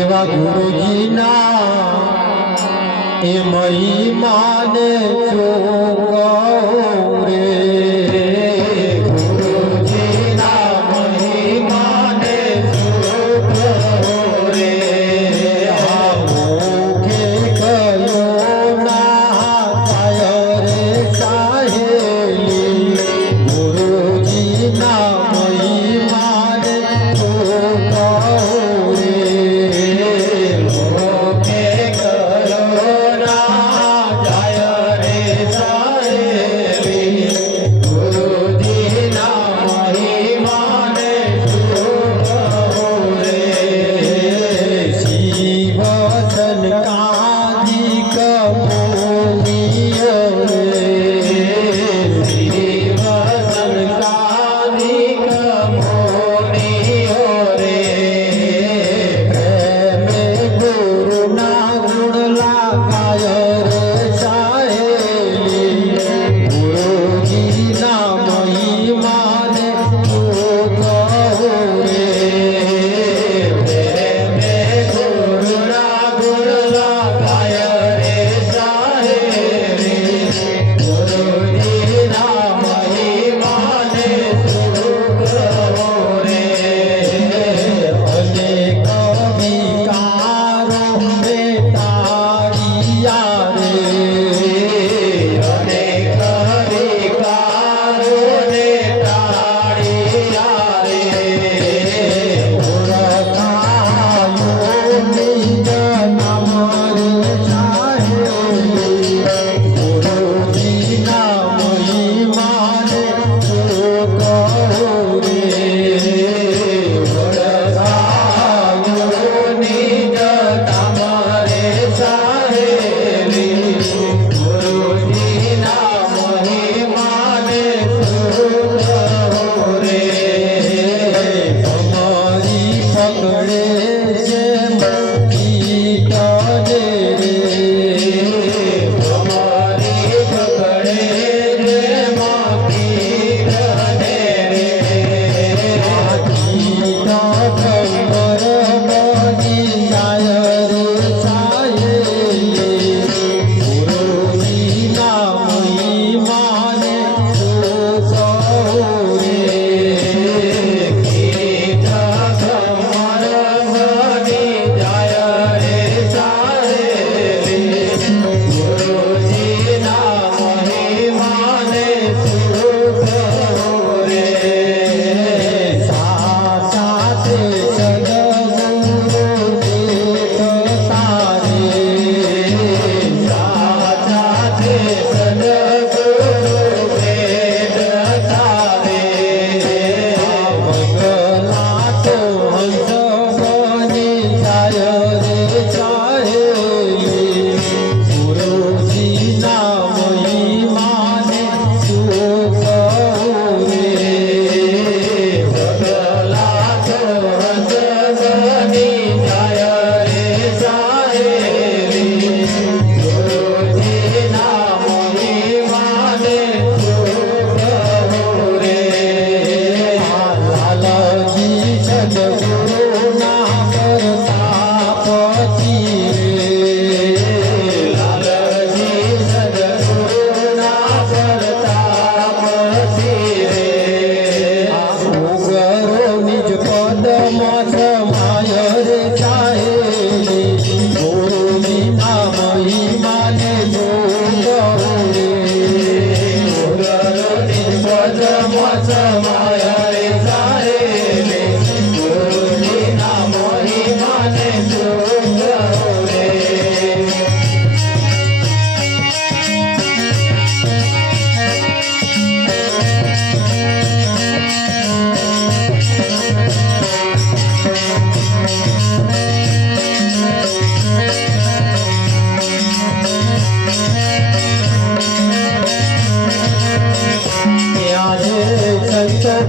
એવા ગુરુજીના એ મહિમાને જોગો રે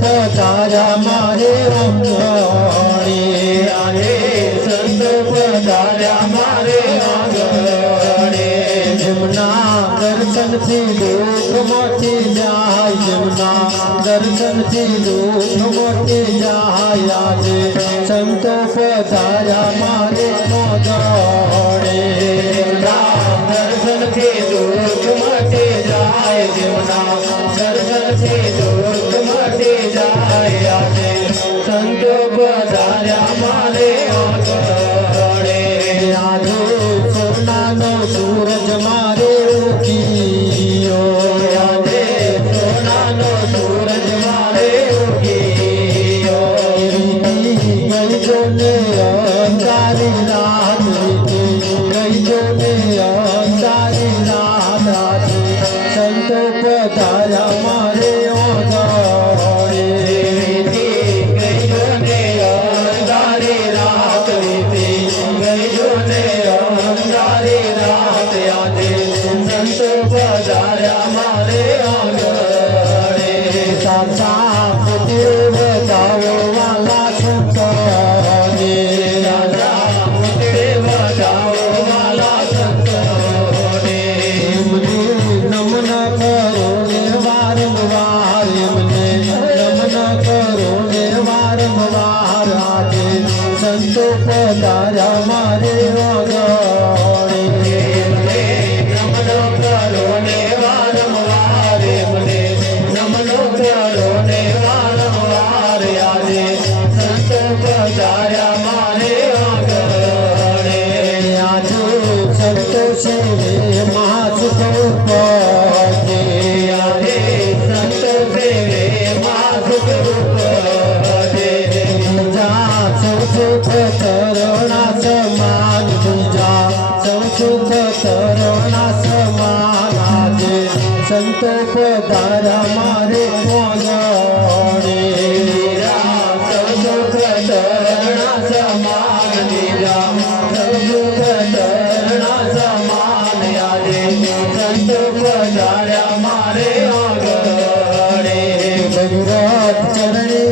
પધાર્યા મારે આંગણે, આજે સંત પધાર્યા મારે આંગણે, જેમના દર્શનથી લોકમાંથી જાય, જેમના દર્શનથી દુઃખ મોટી જાય આજે સંતો પધાર્યા મારે મોગણે દર્શનથી દુઃખ મટી જાય જીવના દર્શનથી દુઃખ મટી જાય આજે સંતો પધાર્યા મારે આંગણે આજે સોનાનો સૂરજ મારે ઉગીયો આજે સોનાનો સૂરજ મારે ઉગીયો ગઈ જોને અંધારી રાત ગઈ જોને અંધારી રાત આજે સંતો પધાર્યા મારે ઓગણે સાચા દેવતાઓ વાલા સંતોને એમને નમન કરો ને વારંવાર એમને નમન કરો ને વારંવાર આજે સંતો પધાર્યા મારે વગણે આજે સંતોષે મહાસુખ ઉપજે બીજા સૌ સુખ તરુણા સમાન બીજા સૌ સુખ તરુણા સમાન આજે સંતો પધાર્યા મારે મોગણે ભગવત ચરણે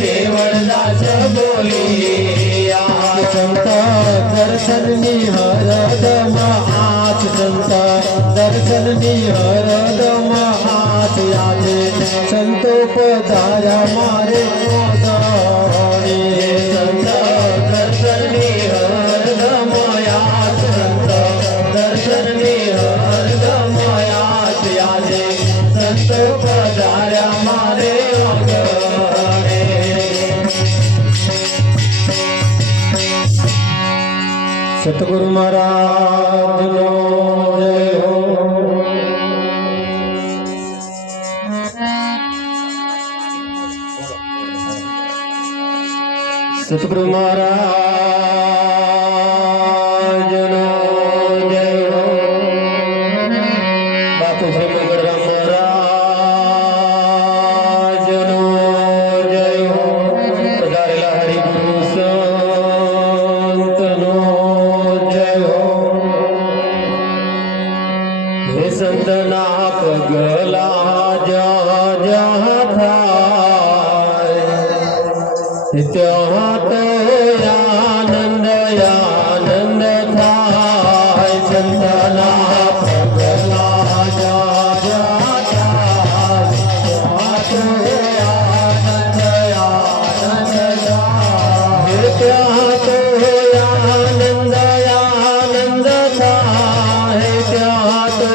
કેવળ દાસ બોલિયા સંત દર્શનની હરદમ આચ સંત દર્શનની હરદમ આચ આજે સંતો પધાર્યા મારે મોગણે સતગુરુ મહારાજનો જય હો સતગુરુ મહારાજનો જય હો બાપુ શ્રી મંગળરામ મહારાજનો જય હો પધારેલા હરિગુરુ સંતનો જય હો હે સંતના પગલા જ્યાં જ્યાં થાય ત્યાં તો આનંદ આનંદ થાય સંતના પગલા જ્યાં જ્યાં થાય ત્યાં તો આનંદ આનંદ થાય ત્યાં તો આનંદ આનંદ થાય ત્યાં તો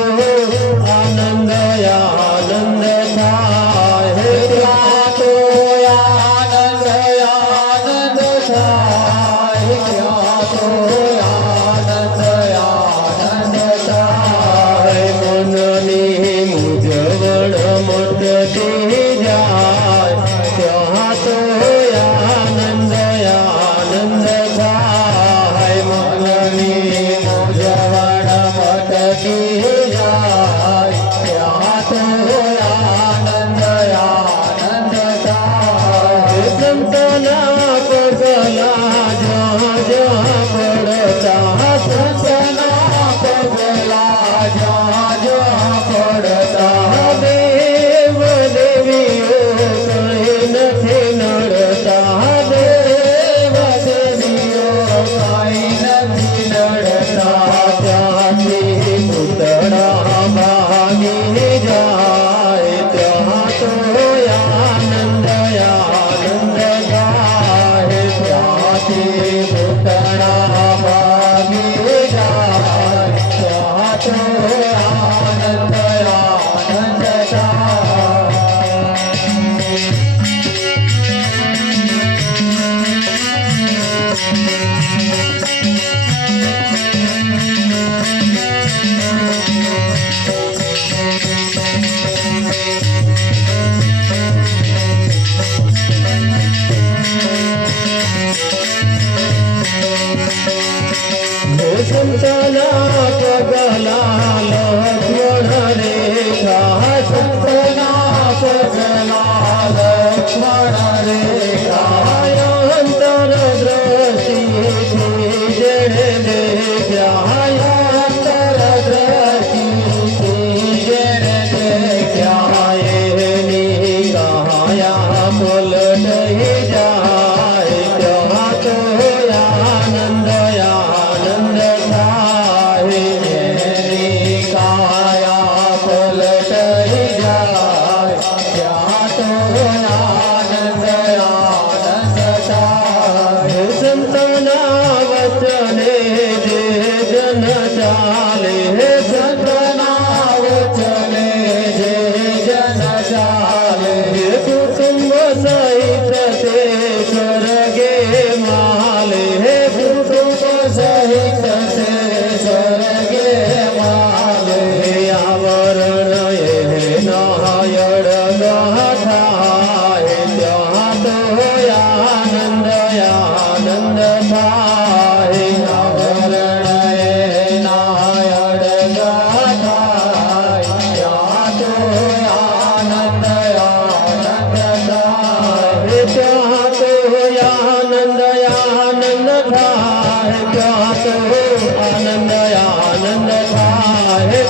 આનંદ આનંદ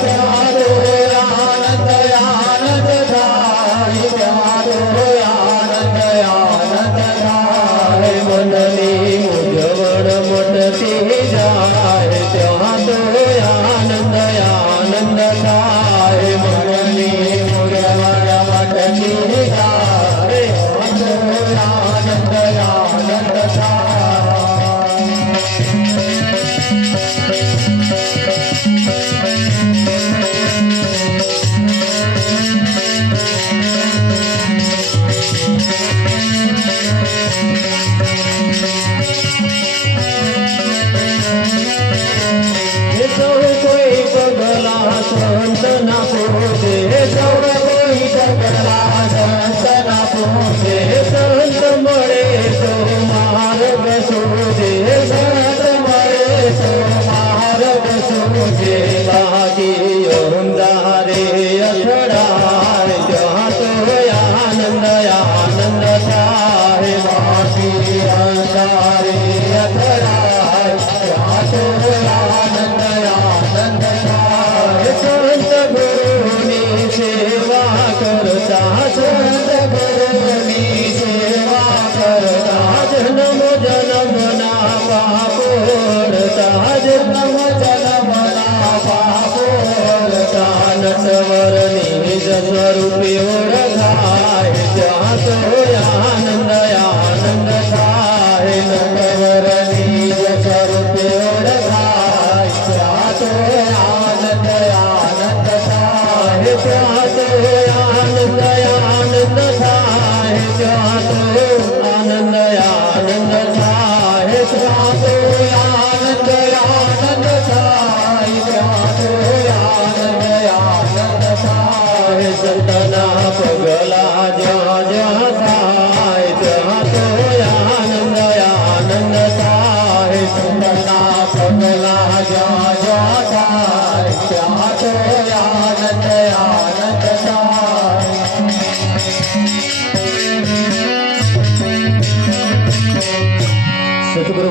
ત્યાં તો આનંદ આનંદ થાય ત્યાં તો આનંદ આનંદ થાય મનની મૂંઝવણ મટતી જાય ત્યાં તો આનંદ આનંદ થાય મનની મૂંઝવણ મટતી જાય ત્યાં તો આનંદ આનંદ થાય સૌ કોઈ પગલા સંતના પૂજે સૌ કોઈ પગલા સંતના પૂજે સંત મળે તો માર્ગ સૂજે સંત મળે તો માર્ગ સૂજે બાકી અંધારે અથડાય ત્યાં તો આનંદ આનંદ થાય બાકી અંધારે અથડાય ત્યાં તો આનંદ આનંદ થાય સંત ગુરુની સેવા કરતા સંત ગુરુની સેવા કરતા જન્મ જન્મના પાપોડતા જન્મ જન્મના પાપોડતા નટવરની જ સ્વરૂપે ઓળખાય ત્યાં તો આનંદ આનંદ થાય નટવરની જ સ્વરૂપે ઓળખાય ત્યાં તો આનંદ આનંદ થાય ત્યાં તો આનંદ આનંદ થાય ત્યાં તો આનંદ આનંદ થાય ત્યાં તો આનંદ આનંદ થાય ત્યાં તો આનંદ આનંદ થાય સંતના પગલા જ્યાં જ્યાં થાય ત્યાં તો આનંદ આનંદ થાય સંતના પગલા જ્યાં જ્યાં થાય ત્યાં તો આનંદ આનંદ થાય સદગુરુ